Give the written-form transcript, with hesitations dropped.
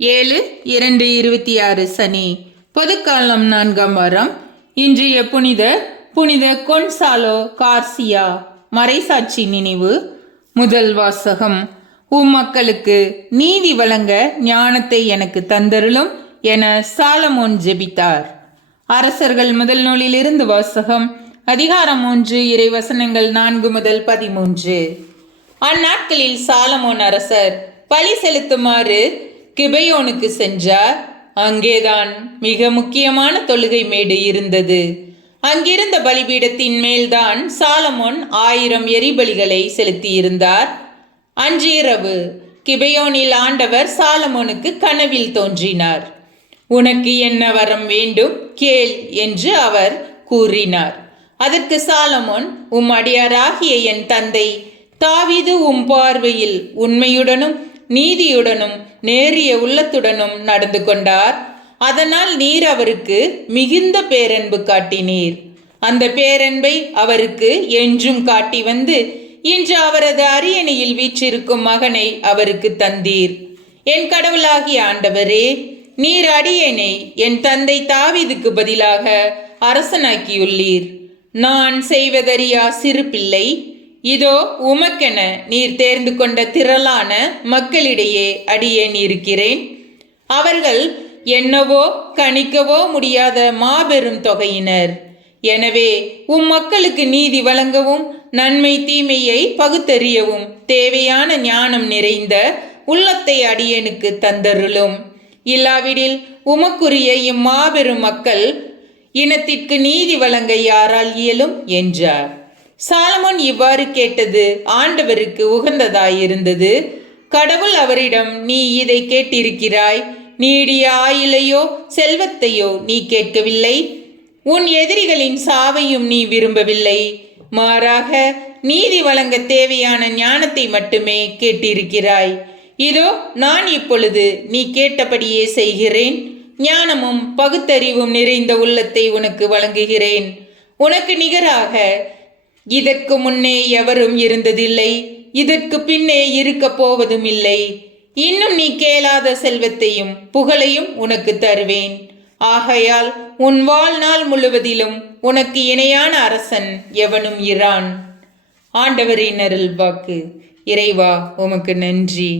7/2/26 சனி. பொதுக்காலம் 4ஆம் வாரம். இன்றைய புனித கொன்சாலோ கார்சியா. மறைசாட்சி நினைவு. முதல் வாசகம். மக்களுக்கு நீதி வழங்க ஞானத்தை எனக்கு தந்தருளும் என சாலமோன் ஜெபித்தார். அரசர்கள் முதல் நூலிலிருந்து வாசகம். அதிகாரம் 3, இறைவசனங்கள் 4 முதல் 13. அந்நாட்களில் சாலமோன் அரசர் பலி செலுத்துமாறு கிபெயோனுக்கு சென்றார். அங்கேதான் மிக முக்கியமான தொழுகை மேடு இருந்தது. அங்கிருந்த பலிபீடத்தின் மேல்தான் சாலமோன் 1000 எரிபலிகளை செலுத்தியிருந்தார். அன்று இரவு கிபெயோனில் ஆண்டவர் சாலமோனுக்கு கனவில் தோன்றினார். உனக்கு என்ன வரம் வேண்டும் கேள் என்று அவர் கூறினார். அதற்கு சாலமோன், அடியாராகிய என் தந்தை தாவீது பார்வையில் உண்மையுடனும் நீதியுடனும் நேரிய உள்ளத்துடனும் நடந்து கொண்டார். அதனால் நீர் அவருக்கு மிகுந்த பேரன்பு காட்டினீர். அந்த பேரன்பை அவருக்கு என்றும் காட்டி வந்து இன்று அவரது அரியணையில் வீற்றிருக்கும் மகனை அவருக்கு தந்தீர். என் கடவுளாகிய ஆண்டவரே, நீர் அடியேனை என் தந்தை தாவீதுக்கு பதிலாக அரசனாக்கியுள்ளீர். நான் செய்வதறியா சிறு பிள்ளை. இதோ உமக்கென நீர் தேர்ந்து கொண்ட திரளான மக்களிடையே அடியேன் இருக்கிறேன். அவர்கள் எண்ணவோ கணிக்கவோ முடியாத மாபெரும் தொகையினர். எனவே மக்களுக்கு நீதி வழங்கவும் நன்மை தீமையை பகுத்தறியவும் தேவையான ஞானம் நிறைந்த உள்ளத்தை அடியேனுக்கு தந்தருளும். இல்லாவிடில் உமக்குரிய இம்மாபெரும் மக்கள் இனத்திற்கு நீதி வழங்க யாரால் இயலும் என்றார். சாலமோன் இவ்வாறு கேட்டது ஆண்டவருக்கு உகந்ததாயிருந்தது. கடவுள் அவரிடம், நீ இதை கேட்டிருக்கிறாய். நீடிய ஆயுளையோ செல்வத்தையோ நீ கேட்கவில்லை. உன் எதிரிகளின் சாவையும் நீ விரும்பவில்லை. மாறாக நீதி வழங்க தேவையான ஞானத்தை மட்டுமே கேட்டிருக்கிறாய். இதோ நான் இப்பொழுது நீ கேட்டபடியே செய்கிறேன். ஞானமும் பகுத்தறிவும் நிறைந்த உள்ளத்தை உனக்கு வழங்குகிறேன். உனக்கு நிகராக இதற்கு முன்னே எவரும் இருந்ததில்லை, இதற்கு பின்னே இருக்க போவதும் இல்லை. இன்னும் நீ கேளாத செல்வத்தையும் புகழையும் உனக்கு தருவேன். ஆகையால் உன் வாழ்நாள் முழுவதிலும் உனக்கு இணையான அரசன் எவனும் இரான். ஆண்டவரின் அருள் வாக்கு. இறைவா, உமக்கு நன்றி.